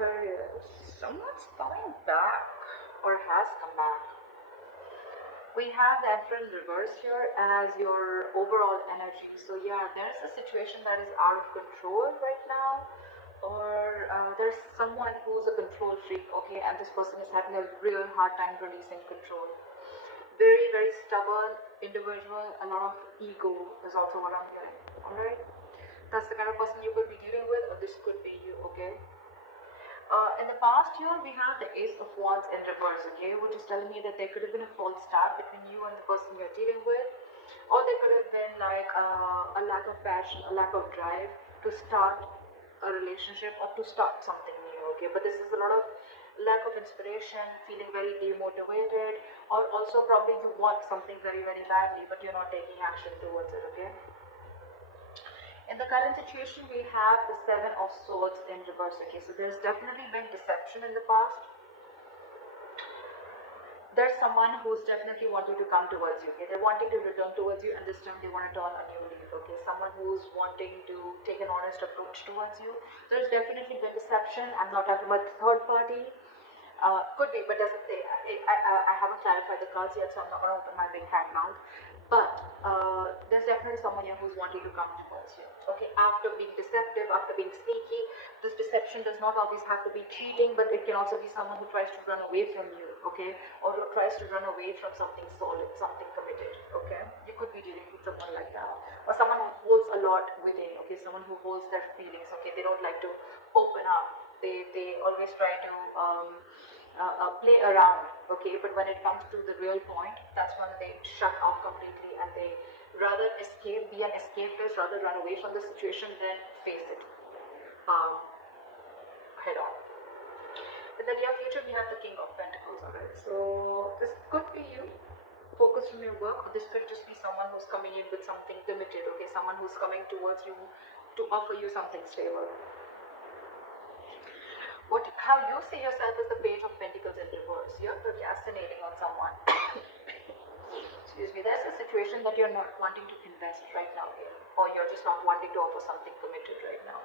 Aquarius, someone's coming back or has come back. We have the Emperor in reverse here as your overall energy. So yeah, there's a situation that is out of control right now, or there's someone who's a control freak, okay, and this person is having a real hard time releasing control. Very, very stubborn individual, a lot of ego is also what I'm hearing. Alright? That's the kind of person you could be dealing with, or this could be you, okay? In the past year, we have the Ace of Wands in reverse, okay, which is telling me that there could have been a false start between you and the person you're dealing with, or there could have been like a lack of passion, a lack of drive to start a relationship or to start something new, okay. But this is a lot of lack of inspiration, feeling very demotivated, or also probably you want something very, very badly, but you're not taking action towards it, okay. In the current situation, we have the Seven of Swords in reverse, okay. So there's definitely been deception in the past. There's someone who's definitely wanting to come towards you, okay. They're wanting to return towards you, and this time they want to turn a new leaf, okay. Someone who's wanting to take an honest approach towards you. There's definitely been deception. I'm not talking about the third party. Could be, but doesn't say. I haven't clarified the cards yet, so I'm not going to open my big fat mouth. But there's definitely someone here who's wanting to come towards you. Okay, after being deceptive, after being sneaky, this deception does not always have to be cheating, but it can also be someone who tries to run away from you, okay, or who tries to run away from something solid, something committed, okay. You could be dealing with someone like that, or someone who holds a lot within, okay, someone who holds their feelings, okay, they don't like to open up, they always try to play around, okay, but when it comes to the real point, that's when they shut off completely and they rather escape, be an escapist, rather run away from the situation than face it head on. In the near future, we have the King of Pentacles, alright, so this could be you focused on your work, or this could just be someone who's coming in with something limited, okay, someone who's coming towards you to offer you something stable. How you see yourself as the Page of Pentacles in reverse. You're procrastinating on someone. Excuse me. There's a situation that you're not wanting to invest right now in, or you're just not wanting to offer something committed right now.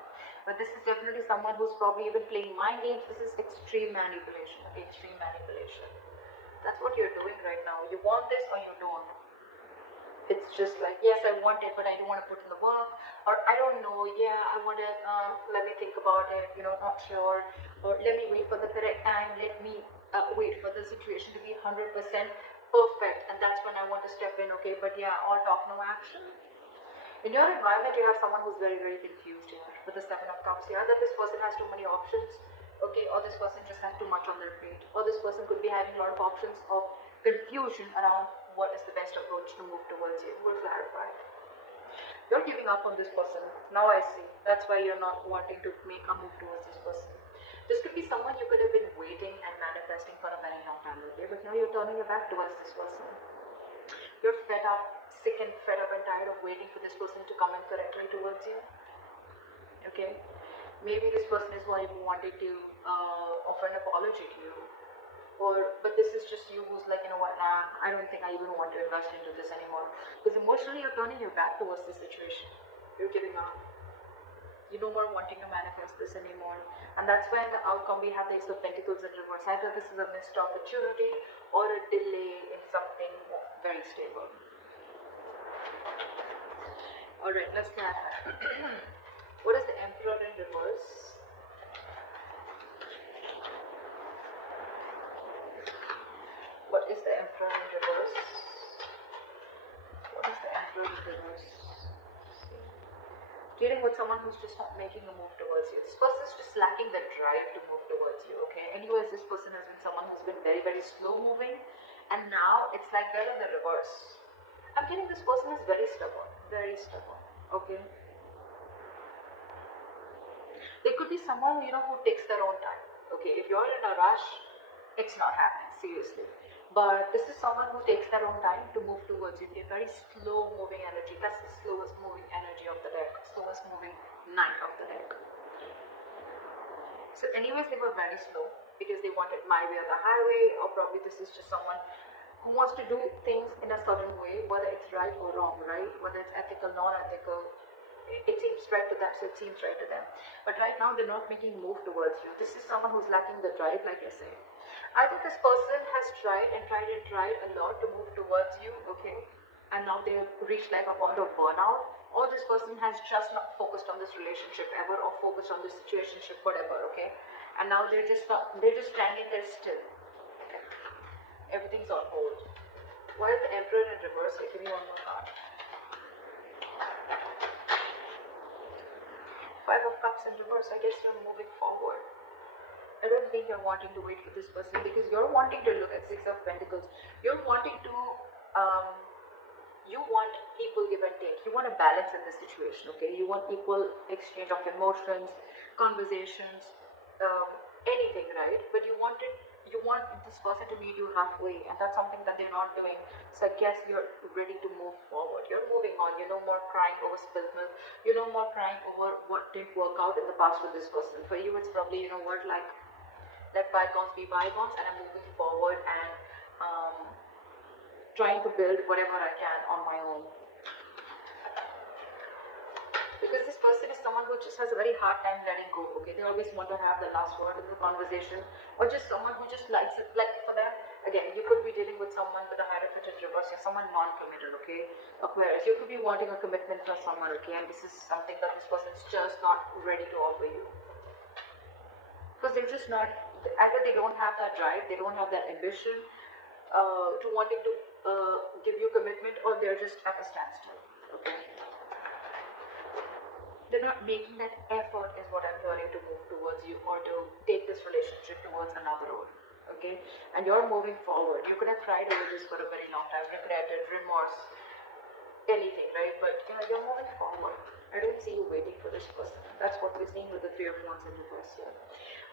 But this is definitely someone who's probably even playing mind games. This is extreme manipulation. Extreme manipulation. That's what you're doing right now. You want this or you don't. It's just like, yes, I want it, but I don't want to put in the work, or I don't know, yeah, I want to, let me think about it, you know, not sure, or let me wait for the correct time, let me wait for the situation to be 100% perfect, and that's when I want to step in, okay, but yeah, all talk, no action. In your environment, you have someone who's very, very confused here, with the Seven of Cups here, that this person has too many options, okay, or this person just has too much on their plate, or this person could be having a lot of options of confusion around what is the best approach to move towards you. We'll clarify. You're giving up on this person. Now I see. That's why you're not wanting to make a move towards this person. This could be someone you could have been waiting and manifesting for a very long time, okay? But now you're turning your back towards this person. You're fed up, sick and fed up and tired of waiting for this person to come in correctly towards you. Okay? Maybe this person is wanting to offer an apology to you. But this is just you who's like, you know what, nah, I don't think I even want to invest into this anymore. Because emotionally you're turning your back towards this situation. You're giving up. You're no more wanting to manifest this anymore. And that's why in the outcome we have the Ace of Pentacles in reverse. Either this is a missed opportunity or a delay in something very stable. Alright, let's clarify. What is the Emperor in reverse? What is the Emperor in reverse? What is the Emperor in reverse? Dealing with someone who's just not making a move towards you. This person is just lacking the drive to move towards you, okay? Anyways, this person has been someone who's been very, very slow moving, and now it's like they're in the reverse. I'm getting this person is very stubborn, okay? There could be someone, you know, who takes their own time, okay? If you're in a rush, it's not happening, seriously. But this is someone who takes their own time to move towards you. They're very slow moving energy. That's the slowest moving energy of the deck. Slowest moving knight of the deck. So anyways, they were very slow because they wanted my way or the highway, or probably this is just someone who wants to do things in a certain way, whether it's right or wrong, right? Whether it's ethical, non-ethical. it seems right to them, so it seems right to them. But right now they're not making a move towards you. This is someone who's lacking the drive, like I say. I think this person has tried and tried and tried a lot to move towards you, okay? And now they've reached like a point of burnout. Or this person has just not focused on this relationship ever, or focused on this situationship, whatever, okay? And now they're just standing there still. Okay. Everything's on hold. Why is the Emperor in reverse? Give me one more card. Five of Cups in reverse. I guess you're moving forward. I don't think you're wanting to wait for this person, because you're wanting to look at Six of Pentacles. You're wanting to, you want equal give and take. You want a balance in this situation, okay? You want equal exchange of emotions, conversations, anything, right? But you want this person to meet you halfway, and that's something that they're not doing. So I guess you're ready to move forward. You're moving on. You're no more crying over spilled milk. You're no more crying over what didn't work out in the past with this person. For you, it's probably, you know what, like, let bygones be bygones, and I'm moving forward and trying to build whatever I can on my own. Because this person is someone who just has a very hard time letting go, okay? They always want to have the last word in the conversation, or just someone who just likes it. Like for them, again, you could be dealing with someone with a Hierophant in reverse. You're someone non-committal, okay? Aquarius, you could be wanting a commitment from someone, okay? And this is something that this person is just not ready to offer you. Because they're just not, either they don't have that drive, they don't have that ambition to wanting to give you commitment, or they're just at a standstill, okay? They're not making that effort, is what I'm hearing, to move towards you or to take this relationship towards another road, okay? And you're moving forward. You could have cried over this for a very long time, regretted, remorse, anything, right? But you're moving forward. I don't see you waiting for this person. That's what we're seeing with the Three of Wands in reverse here.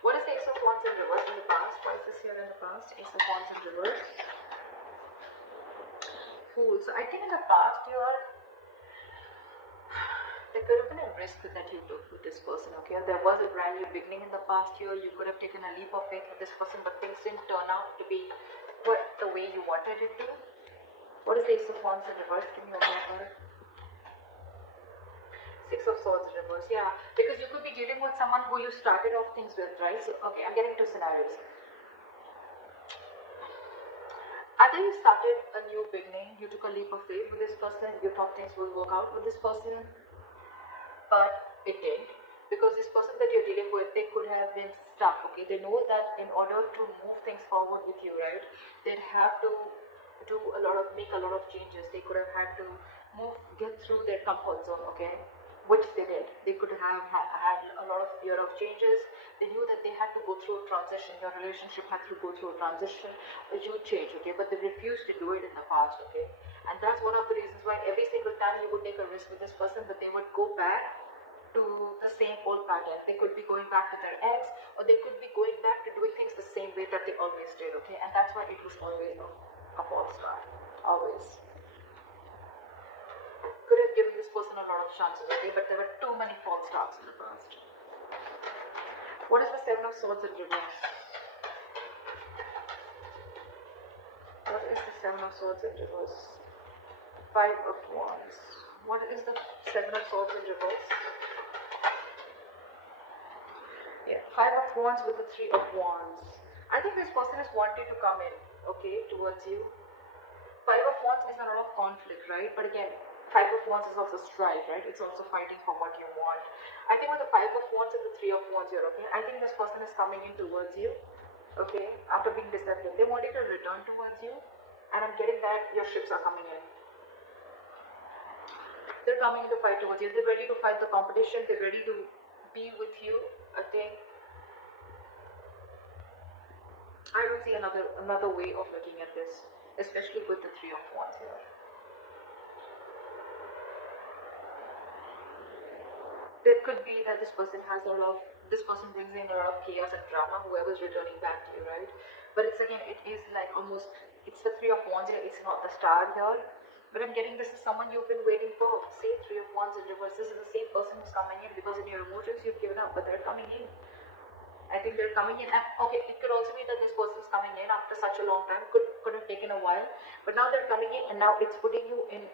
What is the Ace of Wands in reverse in the past? Why is this here in the past? Ace of Wands in reverse. Fool. So I think in the past there could have been a risk that you took with this person, okay? There was a brand new beginning in the past year. You could have taken a leap of faith with this person, but things didn't turn out to be the way you wanted it to. What is the Ace of Wands in reverse? Give me one more card. Six of Swords in reverse. Yeah, because you could be dealing with someone who you started off things with, right? So, okay, I'm getting two scenarios. Either you started a new beginning, you took a leap of faith with this person, you thought things will work out with this person, but it didn't. Because this person that you're dealing with, they could have been stuck, okay? They know that in order to move things forward with you, right, they'd have to make a lot of changes. They could have had to get through their comfort zone, okay? Which they did. They could have had a lot of fear of changes. They knew that they had to go through a transition. Your relationship had to go through a transition, which would change, okay? But they refused to do it in the past, okay? And that's one of the reasons why every single time you would take a risk with this person, that they would go back to the same old pattern. They could be going back to their ex, or they could be going back to doing things the same way that they always did, okay? And that's why it was always a false start. Always. Could have given this person a lot of chances, okay? But there were too many false starts in the past. What is the Seven of Swords in reverse? What is the Seven of Swords in reverse? Five of Wands. What is the Seven of Swords in reverse? Yeah, Five of Wands with the Three of Wands. I think this person is wanting to come in, okay, towards you. Five of Wands is a lot of conflict, right? But again, Five of Wands is also strife, right? It's also fighting for what you want. I think with the Five of Wands and the Three of Wands here, okay, I think this person is coming in towards you, okay, after being deceptive. They wanted to return towards you, and I'm getting that your ships are coming in. They're coming in to fight towards you. They're ready to fight the competition. They're ready to be with you. I think I don't see another way of looking at this, especially with the Three of Wands here. There could be that this person brings in a lot of chaos and drama, whoever's returning back to you, right? But it's again, it is like almost, it's the Three of Wands here, it's not the star here. But I'm getting this is someone you've been waiting for. Say Three of Wands in reverse. This is the same person who's coming in, because in your emotions you've given up, but they're coming in. I think they're coming in. And okay, it could also be that this person's coming in after such a long time. Could have taken a while, but now they're coming in, and now it's putting you in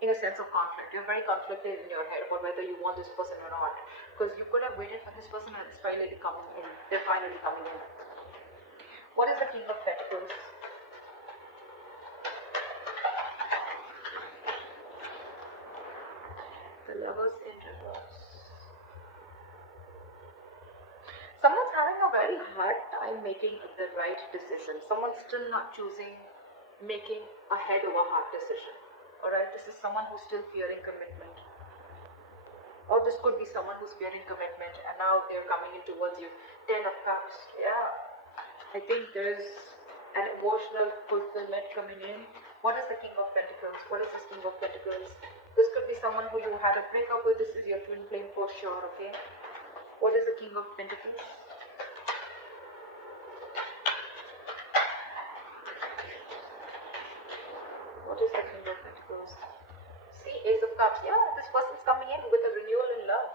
in a sense of conflict. You're very conflicted in your head about whether you want this person or not, because you could have waited for this person and it's finally coming in. They're finally coming in. What is the King of Pentacles? The Lovers in reverse. Someone's having a very hard time making the right decision. Someone's still not choosing, making a head over heart decision. Alright, this is someone who's still fearing commitment. Or this could be someone who's fearing commitment and now they're coming in towards you. 10 of Cups. Yeah. I think there's an emotional fulfillment coming in. What is the King of Pentacles? What is this King of Pentacles? This could be someone who you had a breakup with. This is your twin flame for sure, okay? What is the King of Pentacles? What is the King of Pentacles? See, Ace of Cups. Yeah, this person's coming in with a renewal in love.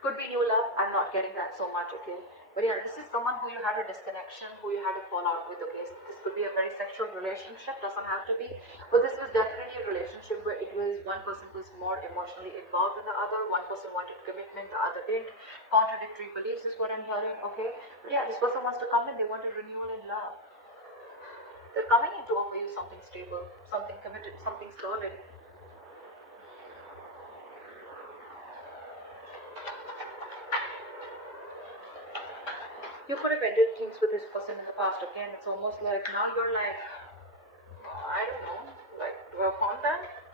Could be new love. I'm not getting that so much, okay? But yeah, this is someone who you had a disconnection, who you had a fallout with, okay? So this could be a very sexual relationship, doesn't have to be. But this was definitely a relationship where it was one person was more emotionally involved than the other, one person wanted commitment, the other didn't. Contradictory beliefs is what I'm hearing, okay? But yeah, this person wants to come in, they want a renewal in love. They're coming in to offer you something stable, something committed, something solid. You could have ended things with this person in the past, okay? And it's almost like now you're like, I don't know, like, do I want that?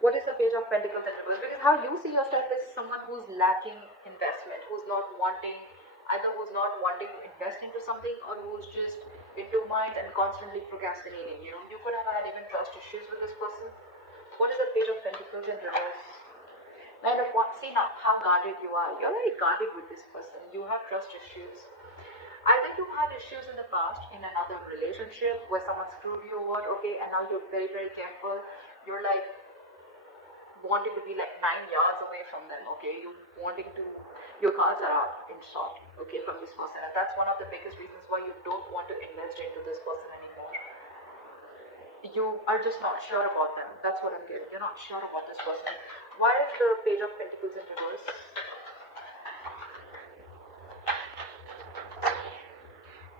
What is the Page of Pentacles in reverse? Because how you see yourself is someone who's lacking investment, who's not wanting, either who's not wanting to invest into something or who's just in two minds and constantly procrastinating. You know, you could have had even trust issues with this person. What is the Page of Pentacles in reverse? Nine of Wands. See now how guarded you are. You're very guarded with this person. You have trust issues. Either you've had issues in the past in another relationship where someone screwed you over, okay, and now you're very, very careful. You're like wanting to be like 9 yards away from them, okay? You wanting to, your cards are out in short, okay, from this person. And that's one of the biggest reasons why you don't want to invest into this person anymore. You are just not sure about them. That's what I'm getting. You're not sure about this person. Why is the Page of Pentacles in reverse?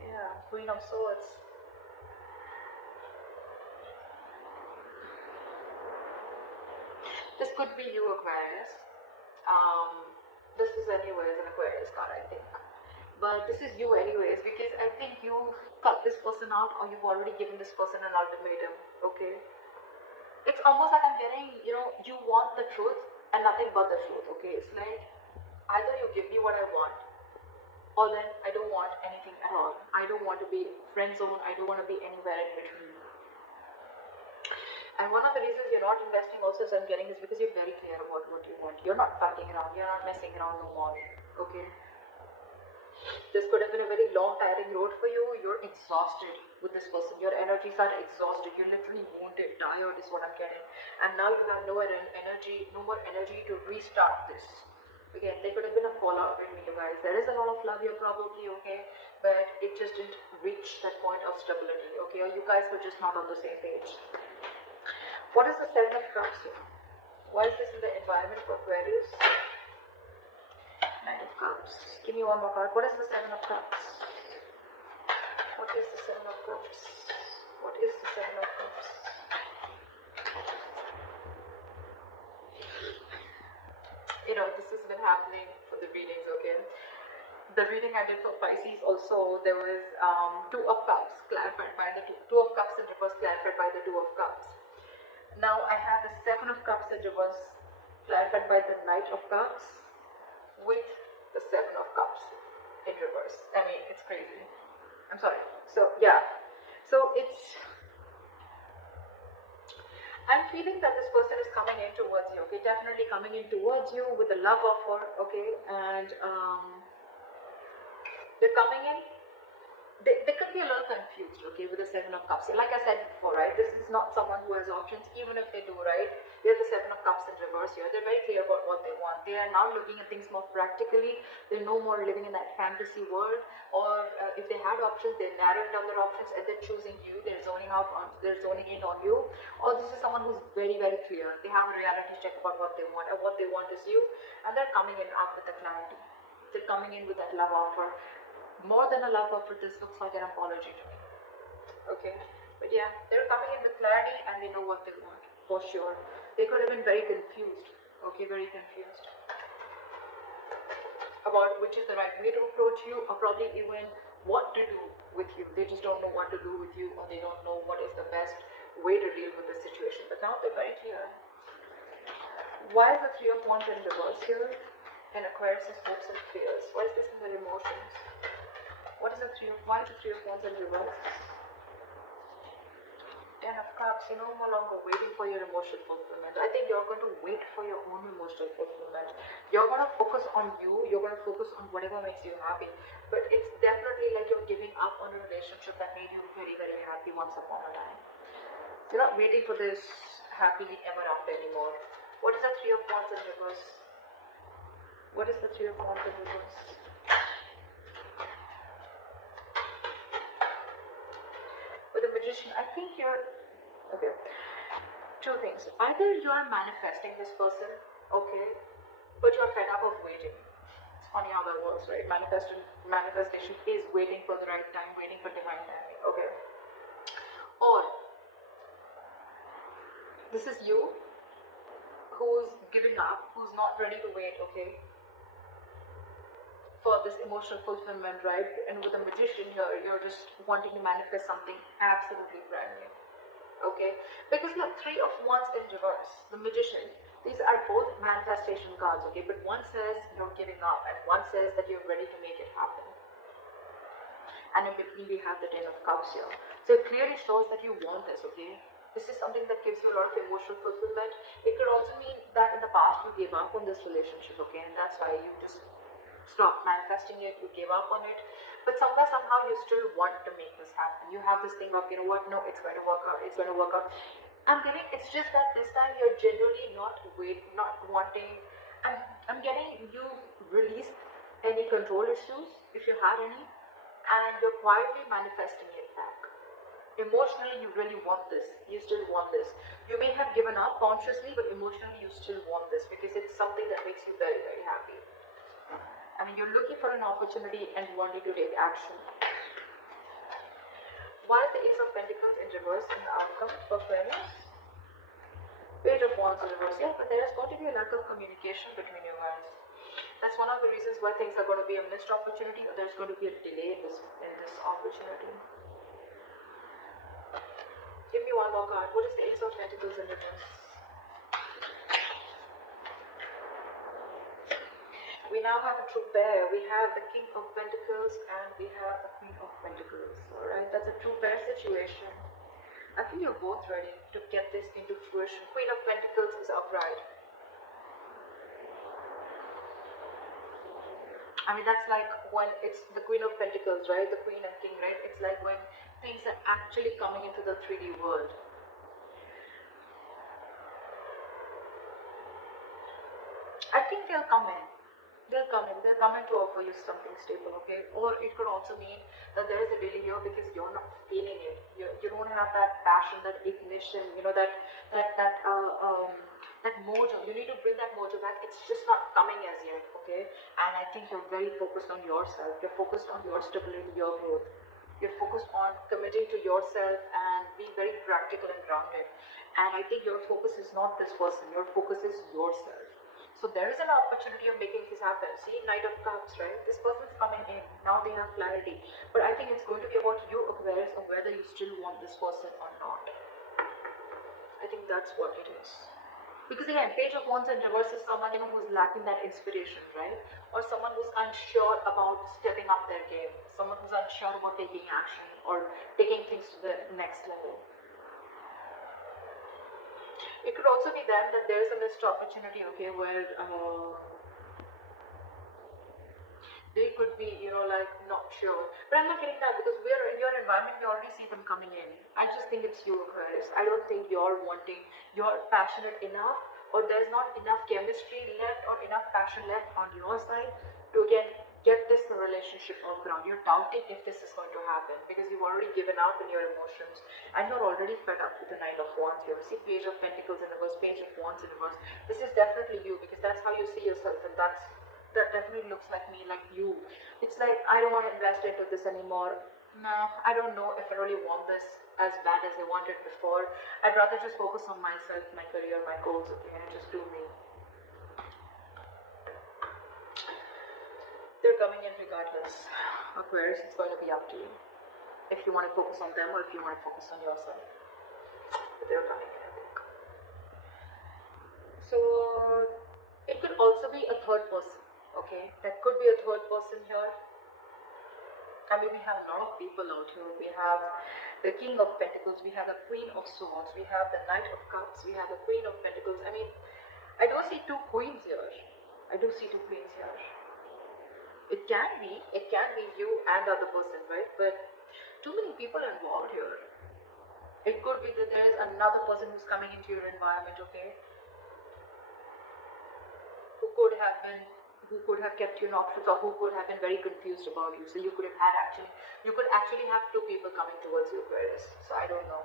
Yeah, Queen of Swords. This could be you, Aquarius. This is anyways an Aquarius card, I think. But this is you anyways, because I think you cut this person out or you've already given this person an ultimatum, okay? It's almost like I'm getting, you know, you want the truth and nothing but the truth, okay? It's like, either you give me what I want, or then I don't want anything at all. I don't want to be friend zone, I don't want to be anywhere in between. And one of the reasons you're not investing also, as I'm getting, is because you're very clear about what you want. You're not fucking around, you're not messing around no more, okay? This could have been a very long, tiring road for you. You're exhausted with this person. Your energies are exhausted. You're literally wounded, tired is what I'm getting. And now you have no energy, no more energy to restart this. Again, there could have been a fallout between you guys. There is a lot of love here probably, okay? But it just didn't reach that point of stability, okay? Or you guys were just not on the same page. What is the Seven of Cups here? Why is this in the environment for Aquarius? Nine of Cups. Give me one more card. What is the Seven of Cups? What is the Seven of Cups? What is the Seven of Cups? You know, this has been happening for the readings, okay? The reading I did for Pisces also, there was Two of Cups clarified by the Two of Cups in reverse clarified by the Two of Cups. Now I have the Seven of Cups in reverse clarified by the Knight of Cups with the Seven of Cups in reverse. I mean, it's crazy. I'm sorry. So yeah, so it's, I'm feeling that this person is coming in towards you, okay? Definitely coming in towards you with a love offer, okay? And they're coming in they could be a little confused, okay, with the Seven of Cups. Like I said before, right, this is not someone who has options, even if they do, right? They have the Seven of Cups in reverse here. They're very clear about what they want. They are now looking at things more practically. They're no more living in that fantasy world, or if they had options, they're narrowing down their options and they're choosing you. They're zoning out on, they're zoning in on you. Or this is someone who's very, very clear. They have a reality check about what they want, and what they want is you, and they're coming in out with the clarity. They're coming in with that love offer. More than a love offer, this looks like an apology to me. Okay, but yeah, they're coming in with clarity and they know what they want for sure. They could have been very confused. Okay, very confused about which is the right way to approach you, or probably even what to do with you. They just don't know what to do with you, or they don't know what is the best way to deal with the situation. But now they're very clear. Why is the Three of Wands in reverse here? And Aquarius' hopes and fears. Why is this in their emotions? What is the why is the Three of Wands in reverse? Ten of Cups, you're no longer waiting for your emotional fulfillment. I think you're going to wait for your own emotional fulfillment. You're going to focus on you, you're going to focus on whatever makes you happy. But it's definitely like you're giving up on a relationship that made you very, very happy once upon a time. You're not waiting for this happily ever after anymore. What is the Three of Wands in reverse? What is the Three of Wands in reverse? With the Magician, I think you're, okay, two things. Either you are manifesting this person, okay, but you're fed up of waiting. It's funny how that works, right? Manifestation is waiting for the right time, waiting for divine timing, okay. Or this is you who's giving up, who's not ready to wait, okay, for this emotional fulfillment, right? And with the Magician here, you're just wanting to manifest something absolutely brand new, okay? Because look, Three of Wands in reverse, the Magician, these are both manifestation cards, okay? But one says you're giving up, and one says that you're ready to make it happen. And in between, we have the Ten of Cups here. So it clearly shows that you want this, okay? This is something that gives you a lot of emotional fulfillment. It could also mean that in the past you gave up on this relationship, okay? And that's why you just stopped manifesting it, you gave up on it. But somewhere, somehow, you still want to make this happen. You have this thing of, you know what, no, it's going to work out, it's going to work out. I'm getting, it's just that this time you're generally not wanting, I'm getting you release any control issues, if you had any, and you're quietly manifesting it back. Emotionally, you really want this. You still want this. You may have given up consciously, but emotionally, you still want this because it's something that makes you very, very happy. I mean, you're looking for an opportunity and wanting to take action. Why is the Ace of Pentacles in reverse in the outcome for Aquarius? Page of Wands in reverse. Yeah, but there has got to be a lack of communication between you guys. That's one of the reasons why things are going to be a missed opportunity, or there's going to be a delay in this opportunity. Give me one more card. What is the Ace of Pentacles in reverse? We now have a true pair. We have the King of Pentacles and we have the Queen of Pentacles. Alright, that's a true pair situation. I feel you're both ready to get this into fruition. Queen of Pentacles is upright. I mean, that's like when it's the Queen of Pentacles, right? The Queen and King, right? It's like when things are actually coming into the 3D world. I think they'll come in. They'll come in to offer you something stable, okay? Or it could also mean that there is a delay here because you're not feeling it. You don't have that passion, that ignition, you know, that mojo. You need to bring that mojo back. It's just not coming as yet, okay? And I think you're very focused on yourself. You're focused on your stability, your growth. You're focused on committing to yourself and being very practical and grounded. And I think your focus is not this person. Your focus is yourself. So there is an opportunity of making this happen. See, Knight of Cups, right? This person's coming in. Now they have clarity. But I think it's going to be about you, Aquarius, of whether you still want this person or not. I think that's what it is. Because again, Page of Wands in reverse is someone, you know, who's lacking that inspiration, right? Or someone who's unsure about stepping up their game. Someone who's unsure about taking action or taking things to the next level. It could also be then that there is a missed opportunity, okay, where They could be, like not sure. But I'm not getting that because we're in your environment, we already see them coming in. I just think it's you, Aquarius. I don't think you're passionate enough, or there's not enough chemistry left or enough passion left on your side to get this relationship off ground. You're doubting if this is going to happen because you've already given up in your emotions and you're already fed up with the Nine of Wands here. See, Page of Pentacles in reverse, Page of Wands in reverse. This is definitely you because that's how you see yourself, and that definitely looks like me, like you. It's like, I don't want to invest into this anymore. No, I don't know if I really want this as bad as I wanted before. I'd rather just focus on myself, my career, my goals, okay, and just do me. They're coming in regardless. Aquarius, it's going to be up to you. If you want to focus on them or if you want to focus on yourself. But they're coming in, I think. So, it could also be a third person. Okay, that could be a third person here. I mean, we have a lot of people out here. We have the King of Pentacles, we have the Queen of Swords, we have the Knight of Cups, we have the Queen of Pentacles. I mean, I do see two queens here. I do see two queens here. It can be you and the other person, right? But too many people involved here. It could be that there is another person who's coming into your environment, okay? Who could have kept you not or who could have been very confused about you. So you could actually have two people coming towards you, Aquarius. So I don't know.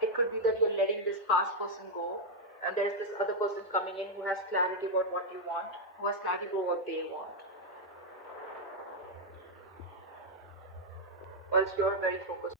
It could be that you're letting this past person go, and there's this other person coming in who has clarity about what you want, who has clarity about what they want. Whilst you're very focused.